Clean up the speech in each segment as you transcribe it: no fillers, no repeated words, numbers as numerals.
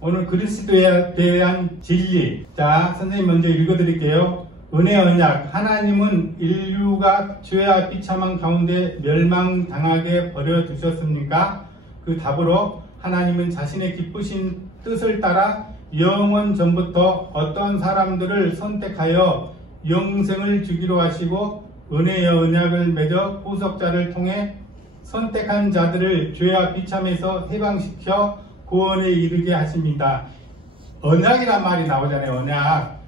오늘 그리스도에 대한 진리. 자, 선생님 먼저 읽어드릴게요. 은혜 언약. 하나님은 인류가 죄와 비참한 가운데 멸망당하게 버려두셨습니까? 그 답으로 하나님은 자신의 기쁘신 뜻을 따라 영원 전부터 어떤 사람들을 선택하여 영생을 주기로 하시고 은혜의 언약을 맺어 구속자를 통해 선택한 자들을 죄와 비참에서 해방시켜 구원에 이르게 하십니다. 언약이란 말이 나오잖아요. 언약.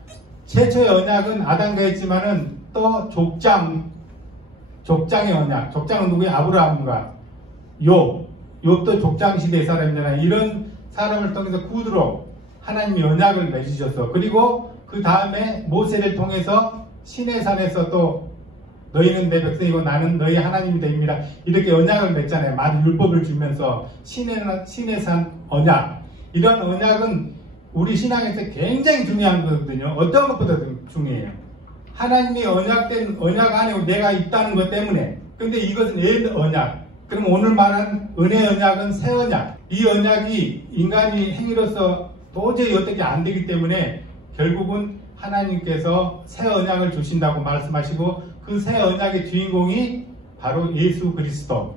최초의 언약은 아담과 했지만은 또 족장의 언약. 족장은 누구예요? 아브라함과 욥도 족장 시대의 사람이잖아요. 이런 사람을 통해서 구두로 하나님이 언약을 맺으셨어. 그리고 그 다음에 모세를 통해서 시내산에서 또 너희는 내 백성이고 나는 너희 하나님이 됩니다. 이렇게 언약을 맺잖아요. 많은 율법을 주면서 시내산 언약. 이런 언약은 우리 신앙에서 굉장히 중요한 거거든요. 어떤 것보다도 중요해요. 하나님이 언약된 언약 안에 내가 있다는 것 때문에. 근데 이것은 옛 언약. 그럼 오늘 말한 은혜 언약은 새 언약. 이 언약이 인간이 행위로서 도저히 어떻게 안 되기 때문에 결국은 하나님께서 새 언약을 주신다고 말씀하시고 그 새 언약의 주인공이 바로 예수 그리스도.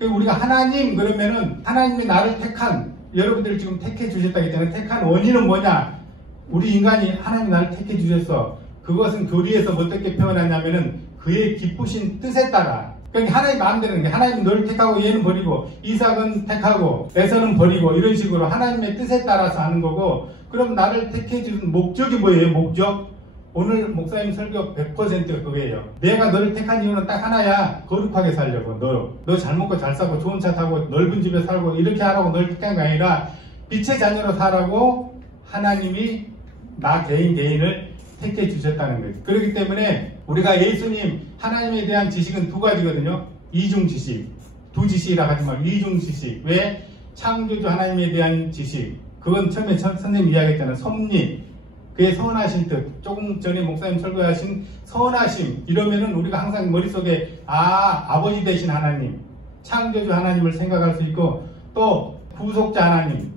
우리가 하나님 그러면은 하나님이 나를 택한, 여러분들 지금 택해 주셨다고 했잖아요. 택한 원인은 뭐냐? 우리 인간이 하나님 나를 택해 주셨어. 그것은 교리에서 어떻게 표현하냐면은 그의 기쁘신 뜻에 따라. 그러니까 하나님 마음대로는 게 하나님 너를 택하고 얘는 버리고 이삭은 택하고 에서는 버리고 이런 식으로 하나님의 뜻에 따라서 하는 거고. 그럼 나를 택해 주신 목적이 뭐예요? 목적? 오늘 목사님 설교 100% 그거예요. 내가 너를 택한 이유는 딱 하나야. 거룩하게 살려고. 너 잘 먹고 잘 살고 좋은 차 타고 넓은 집에 살고 이렇게 하라고 너를 택한 게 아니라 빛의 자녀로 살라고 하나님이 나 개인을 택해 주셨다는 거예요. 그렇기 때문에 우리가 예수님 하나님에 대한 지식은 두 가지거든요. 이중 지식. 두 지식이라 하지 말고 이중 지식. 왜? 창조주 하나님에 대한 지식. 그건 처음에 선생님 이야기했잖아요. 섭리. 그의 선하신 뜻, 조금 전에 목사님 설교하신 선하심, 이러면은 우리가 항상 머릿속에 아버지 되신 하나님, 창조주 하나님을 생각할 수 있고, 또 구속자 하나님,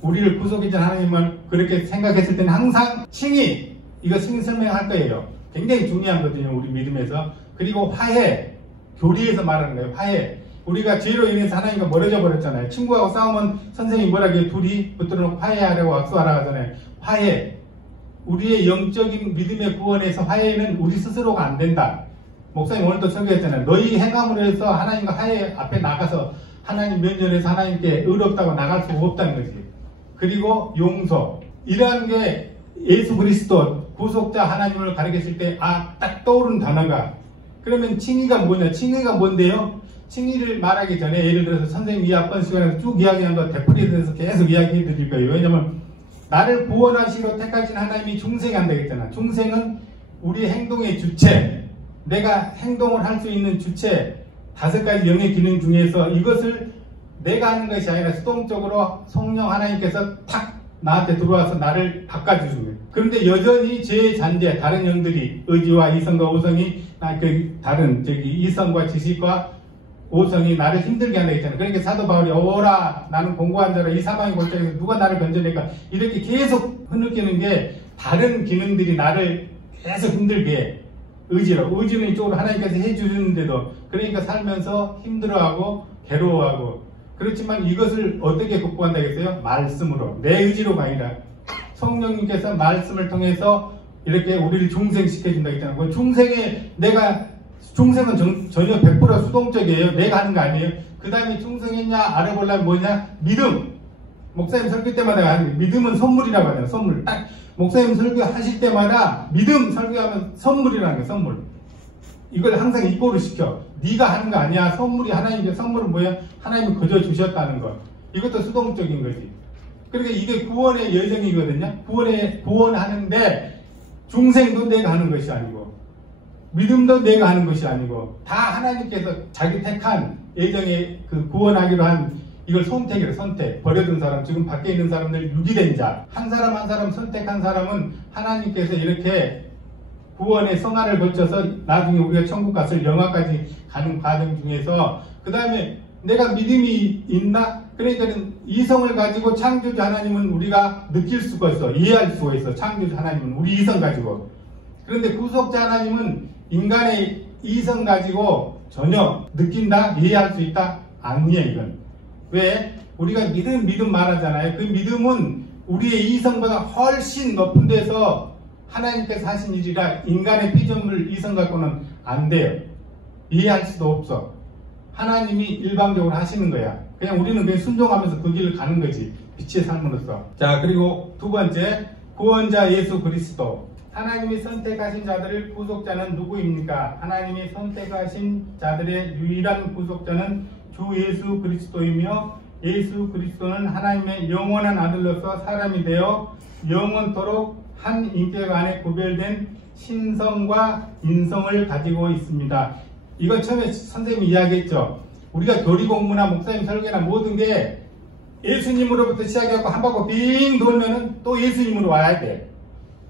우리를 구속해준 하나님을 그렇게 생각했을 때는 항상 칭의, 이거 승인 설명할 거예요. 굉장히 중요한 거거든요, 우리 믿음에서. 그리고 화해, 교리에서 말하는 거예요. 화해. 우리가 죄로 인해서 하나님과 멀어져 버렸잖아요. 친구하고 싸우면 선생님이 뭐라 그래요? 둘이 붙들어놓고 화해하려고 악수하라 하잖아요. 화해. 우리의 영적인 믿음의 구원에서 화해는 우리 스스로가 안 된다. 목사님 오늘도 설교했잖아요. 너희 행함으로 해서 하나님과 화해 앞에 나가서 하나님 면전에서 하나님께 의롭다고 나갈 수가 없다는 거지. 그리고 용서. 이러한 게 예수 그리스도 구속자 하나님을 가리켰을 때 딱 떠오르는 단어가. 그러면 칭의가 뭐냐? 칭의가 뭔데요? 칭의를 말하기 전에 예를 들어서 선생님 이 앞번 시간에서 쭉 이야기한 거 되풀이에 대해서 계속 이야기해 드릴 거예요. 왜냐면 나를 구원하시러 택하신 하나님이 중생한다고 했잖아. 중생은 우리 행동의 주체, 내가 행동을 할 수 있는 주체, 5가지 영의 기능 중에서 이것을 내가 하는 것이 아니라 수동적으로 성령 하나님께서 탁 나한테 들어와서 나를 바꿔주신 거예요. 그런데 여전히 제 잔재, 다른 영들이 의지와 이성과 오성이 다른 이성과 지식과 오성이 나를 힘들게 한다 했잖아요. 그러니까 사도 바울이 오라 나는 공고한 자라 이 사망의 골짜기에서 누가 나를 건져낼까 이렇게 계속 흐느끼는 게 다른 기능들이 나를 계속 힘들게 해. 의지는 이쪽으로 하나님께서 해주는데도 그러니까 살면서 힘들어하고 괴로워하고. 그렇지만 이것을 어떻게 극복한다 했어요? 말씀으로. 내 의지로가 아니라 성령님께서 말씀을 통해서 이렇게 우리를 중생시켜준다 했잖아요. 중생은 전혀 100% 수동적이에요. 내가 하는 거 아니에요. 그 다음에 중생했냐 알아보려면 뭐냐? 믿음. 목사님 설교 때마다 믿음은 선물이라고 하잖아요. 선물. 딱 목사님 설교하실 때마다 믿음 설교하면 선물이라는 거예요. 선물. 이걸 항상 입고를 시켜. 네가 하는 거 아니야. 선물이 하나님의 선물은 뭐야? 하나님이 거저 주셨다는 것. 이것도 수동적인 거지. 그러니까 이게 구원의 여정이거든요. 구원하는데 중생도 내가 하는 것이 아니고 믿음도 내가 하는 것이 아니고 다 하나님께서 자기 택한 예정에 그 구원하기로 한 이걸 선택이래. 선택. 버려둔 사람, 지금 밖에 있는 사람들 유기된 자. 한 사람 한 사람 선택한 사람은 하나님께서 이렇게 구원의 성화를 거쳐서 나중에 우리가 천국 갔을 영화까지 가는 과정 중에서 그 다음에 내가 믿음이 있나? 그러니까 이성을 가지고 창조주 하나님은 우리가 느낄 수가 있어. 이해할 수가 있어. 창조주 하나님은 우리 이성 가지고. 그런데 구속자 하나님은 인간의 이성 가지고 전혀 느낀다? 이해할 수 있다? 아니야 이건. 왜? 우리가 믿음 말하잖아요. 그 믿음은 우리의 이성보다 훨씬 높은 데서 하나님께서 하신 일이라 인간의 피조물 이성 갖고는 안 돼요. 이해할 수도 없어. 하나님이 일방적으로 하시는 거야. 그냥 우리는 그냥 순종하면서 그 길을 가는 거지. 빛의 삶으로서. 자, 그리고 두 번째, 구원자 예수 그리스도. 하나님이 선택하신 자들의 구속자는 누구입니까? 하나님이 선택하신 자들의 유일한 구속자는 주 예수 그리스도이며, 예수 그리스도는 하나님의 영원한 아들로서 사람이 되어 영원토록 한 인격 안에 구별된 신성과 인성을 가지고 있습니다. 이거 처음에 선생님이 이야기했죠. 우리가 교리 공부나 목사님 설교나 모든 게 예수님으로부터 시작해갖고 한 바퀴 빙 돌면은 또 예수님으로 와야 돼.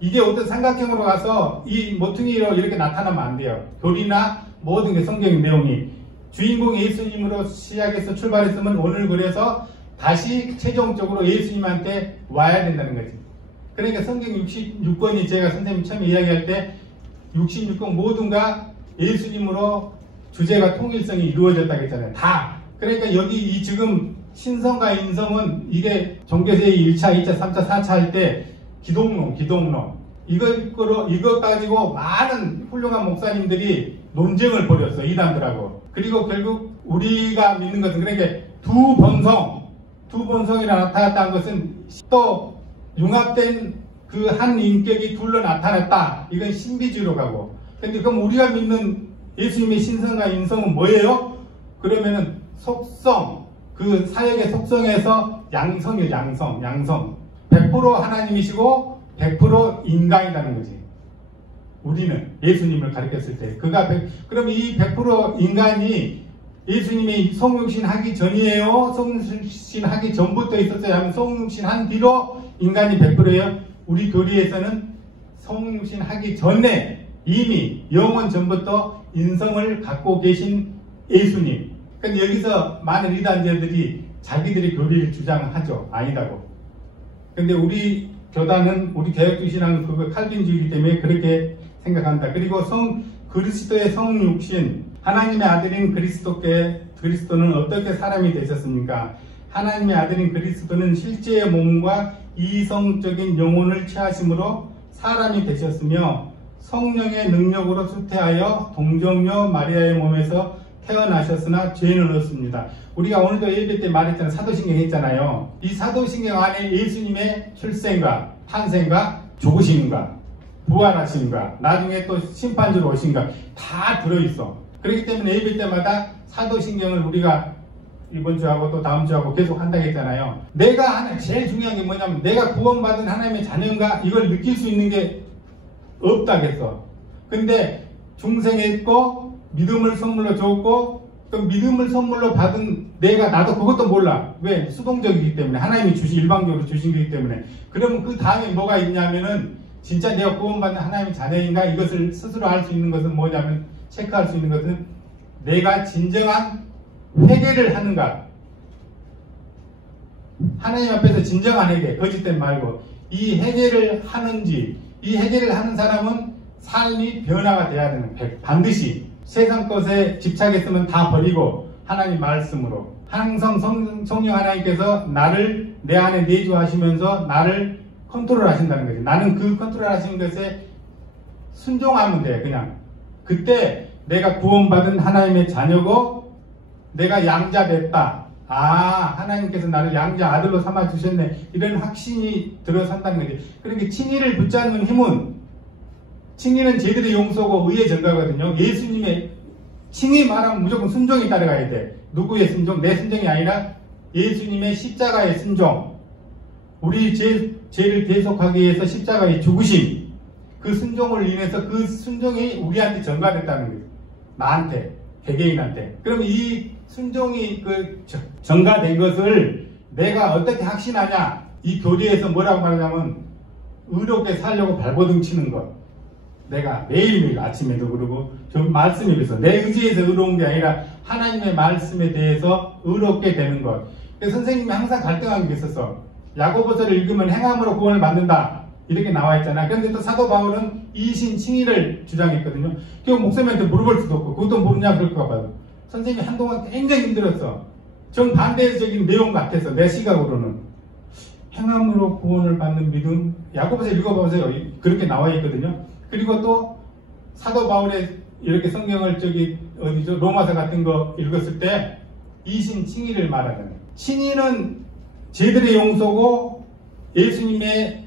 이게 어떤 삼각형으로 가서 이 모퉁이로 이렇게 나타나면 안 돼요. 교리나 모든 게 성경의 내용이. 주인공 예수님으로 시작해서 출발했으면 오늘 그래서 다시 최종적으로 예수님한테 와야 된다는 거지. 그러니까 성경 66권이 제가 선생님 처음에 이야기할 때 66권 모든가 예수님으로 주제가 통일성이 이루어졌다고 했잖아요. 다. 그러니까 여기 이 지금 신성과 인성은 이게 종교제의 1차, 2차, 3차, 4차 할 때 기독론. 이거 가지고 많은 훌륭한 목사님들이 논쟁을 벌였어. 이단들하고. 그리고 결국 우리가 믿는 것은 그러니까 두 본성이라 나타났다는 것은 또 융합된 그 한 인격이 둘로 나타났다. 이건 신비주의로 가고. 근데 그럼 우리가 믿는 예수님의 신성과 인성은 뭐예요? 그러면은 속성, 그 사역의 속성에서 양성이에요. 양성. 100% 하나님이시고 100% 인간이라는 거지. 우리는 예수님을 가르쳤을 때 그럼 이 100% 인간이 예수님이 성육신 하기 전이에요? 성육신 하기 전부터 있었어요? 하면 성육신 한 뒤로 인간이 100%예요? 우리 교리에서는 성육신 하기 전에 이미 영원 전부터 인성을 갖고 계신 예수님. 그러니까 여기서 많은 이단자들이 자기들의 교리를 주장하죠. 아니다고. 근데 우리 교단은 우리 개혁주의 신앙은 그거 칼빈주의이기 때문에 그렇게 생각한다. 그리고 그리스도의 성육신, 하나님의 아들인 그리스도는 어떻게 사람이 되셨습니까? 하나님의 아들인 그리스도는 실제의 몸과 이성적인 영혼을 취하심으로 사람이 되셨으며 성령의 능력으로 수태하여 동정녀 마리아의 몸에서 태어나셨으나 죄는 없습니다. 우리가 오늘도 예배 때 말했잖아요. 사도신경 했잖아요. 이 사도신경 안에 예수님의 출생과 탄생과 죽으심과 부활하심과 나중에 또 심판주로 오신가 다 들어있어. 그렇기 때문에 예배 때마다 사도신경을 우리가 이번 주하고 또 다음 주하고 계속 한다고 했잖아요. 내가 제일 중요한 게 뭐냐면 내가 구원받은 하나님의 자녀인가 이걸 느낄 수 있는 게 없다겠어. 근데 중생했고 믿음을 선물로 줬고 그 믿음을 선물로 받은 나도 그것도 몰라. 왜? 수동적이기 때문에 하나님이 일방적으로 주신 거기 때문에. 그러면 그 다음에 뭐가 있냐면은 진짜 내가 구원받는 하나님의 자녀인가 이것을 스스로 알 수 있는 것은 뭐냐면 체크할 수 있는 것은 내가 진정한 회개를 하는가. 하나님 앞에서 진정한 회개, 거짓된 말고 이 회개를 하는지 이 회개를 하는 사람은 삶이 변화가 돼야 되는 반드시 세상 것에 집착했으면 다 버리고 하나님 말씀으로 항상 성령 하나님께서 나를 내 안에 내주하시면서 나를 컨트롤 하신다는 거지. 나는 그 컨트롤 하시는 것에 순종하면 돼. 그냥 그때 내가 구원받은 하나님의 자녀고 내가 양자 됐다. 하나님께서 나를 양자 아들로 삼아 주셨네. 이런 확신이 들어선다는 거지. 그렇게 칭의를 붙잡는 힘은 칭의는 제들의 용서고 의의 전가거든요. 예수님의 칭의 말하면 무조건 순종이 따라가야 돼. 누구의 순종? 내 순종이 아니라 예수님의 십자가의 순종. 우리 죄를 대속하기 위해서 십자가의 죽으심. 그 순종을 인해서 그 순종이 우리한테 전가됐다는 거예요. 나한테, 개개인한테. 그럼 이 순종이 전가된 것을 내가 어떻게 확신하냐? 이 교리에서 뭐라고 말하냐면 의롭게 살려고 발버둥 치는 것. 내가 매일매일 아침에도 그러고 말씀에 비해서 내 의지에서 의로운 게 아니라 하나님의 말씀에 대해서 의롭게 되는 것. 그래서 선생님이 항상 갈등한 게 있었어. 야고보서를 읽으면 행함으로 구원을 받는다 이렇게 나와 있잖아. 그런데 또 사도 바울은 이신칭의를 주장했거든요. 결국 목사님한테 물어볼 수도 없고 그것도 모르냐 그럴까 봐요. 선생님이 한동안 굉장히 힘들었어. 정반대적인 내용 같아서 내 시각으로는. 행함으로 구원을 받는 믿음, 야고보서 읽어보세요. 그렇게 나와 있거든요. 그리고 또 사도 바울의 이렇게 성경을 어디죠? 로마서 같은 거 읽었을 때 이신칭의를 말하잖아요. 칭의는 죄들의 용서고 예수님의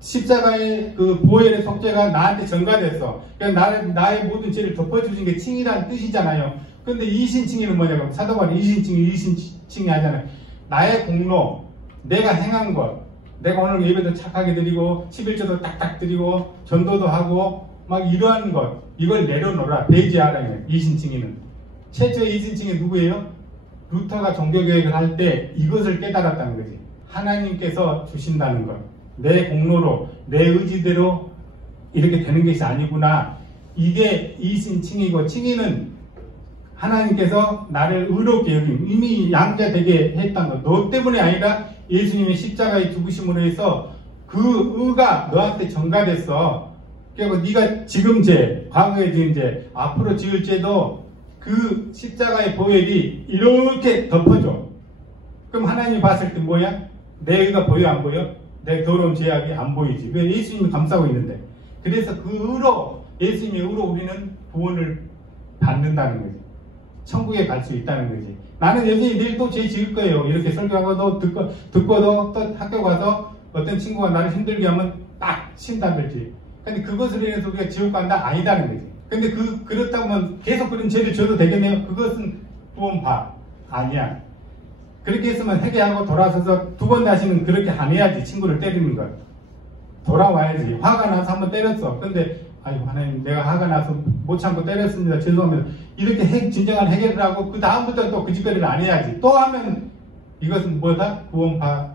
십자가의 그 보혈의 속죄가 나한테 전가됐어. 그러니까 나의 모든 죄를 덮어주신 게 칭의라는 뜻이잖아요. 근데 이신칭의는 뭐냐고. 사도 바울이 이신칭의 하잖아요. 나의 공로, 내가 행한 것, 내가 오늘 예배도 착하게 드리고 11조도 딱딱 드리고 전도도 하고 막 이러한 것, 이걸 내려놓으라. 배제하라는 이신칭의는. 최초의 이신칭의 누구예요? 루터가 종교개혁을 할 때 이것을 깨달았다는 거지. 하나님께서 주신다는 것, 내 공로로 내 의지대로 이렇게 되는 것이 아니구나. 이게 이신칭의고, 칭의는 하나님께서 나를 의롭게 여긴, 이미 양자되게 했다는 것. 너 때문에 아니라 예수님의 십자가의 죽으심으로 해서 그 의가 너한테 전가됐어. 그리고 네가 지금 죄, 과거에 지은 죄, 앞으로 지을 죄도 그 십자가의 보혈이 이렇게 덮어줘. 그럼 하나님이 봤을 때 뭐야? 내 의가 보여 안 보여? 내 더러운 죄악이 안 보이지. 왜? 예수님이 감싸고 있는데. 그래서 그 의로, 예수님의 의로 우리는 구원을 받는다는 거지. 천국에 갈 수 있다는 거지. 나는 여전히 내일 또 죄 지을 거예요. 이렇게 설교하고도 듣고도 또 학교 가서 어떤 친구가 나를 힘들게 하면 딱 신담을지. 근데 그것으로 인해서 우리가 지옥 간다? 아니다는 거지. 근데 그렇다면 계속 그런 죄를 져도 되겠네요? 그것은 구원파. 아니야. 그렇게 했으면 회개하고 돌아서서 두 번 다시는 그렇게 안 해야지. 친구를 때리는 걸. 돌아와야지. 화가 나서 한번 때렸어. 근데 아이고 하나님 내가 화가 나서 못 참고 때렸습니다. 죄송합니다. 이렇게 진정한 해결을 하고 그 다음부터 또 그 짓거리를 안 해야지. 또 하면 이것은 뭐다? 구원파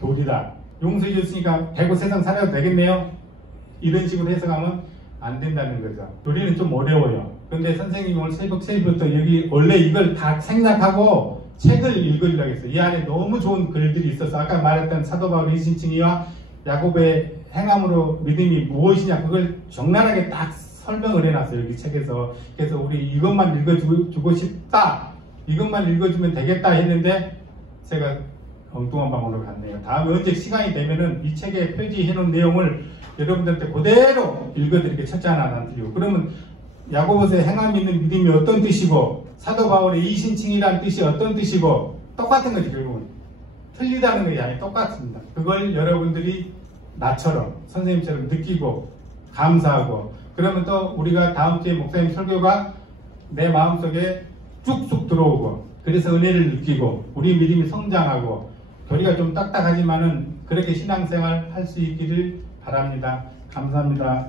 교리다. 용서해 줬으니까 대고 세상 살아도 되겠네요? 이런 식으로 해석하면 안 된다는 거죠. 교리는 좀 어려워요. 근데 선생님이 오늘 새벽 3시부터 여기 원래 이걸 다 생략하고 책을 읽으려고 했어요. 이 안에 너무 좋은 글들이 있어서 아까 말했던 사도 바울의 이신칭의와 야고보의 행함으로 믿음이 무엇이냐 그걸 적나라하게 딱 설명을 해놨어요. 여기 책에서. 그래서 우리 이것만 읽어주고 싶다. 이것만 읽어주면 되겠다 했는데 제가 엉뚱한 방법으로 갔네요. 다음에 언제 시간이 되면은 이 책에 표지해놓은 내용을 여러분들한테 그대로 읽어드릴게요. 첫째 하나 안 드리고. 그러면 야고보서의 행함 있는 믿음이 어떤 뜻이고 사도 바울의 이신칭이라는 뜻이 어떤 뜻이고 똑같은 거지 결국은. 틀리다는 것이 아니라 똑같습니다. 그걸 여러분들이 나처럼 선생님처럼 느끼고 감사하고 그러면 또 우리가 다음 주에 목사님 설교가 내 마음속에 쭉쭉 들어오고 그래서 은혜를 느끼고 우리 믿음이 성장하고 교리가 좀 딱딱하지만은 그렇게 신앙생활 할 수 있기를 바랍니다. 감사합니다.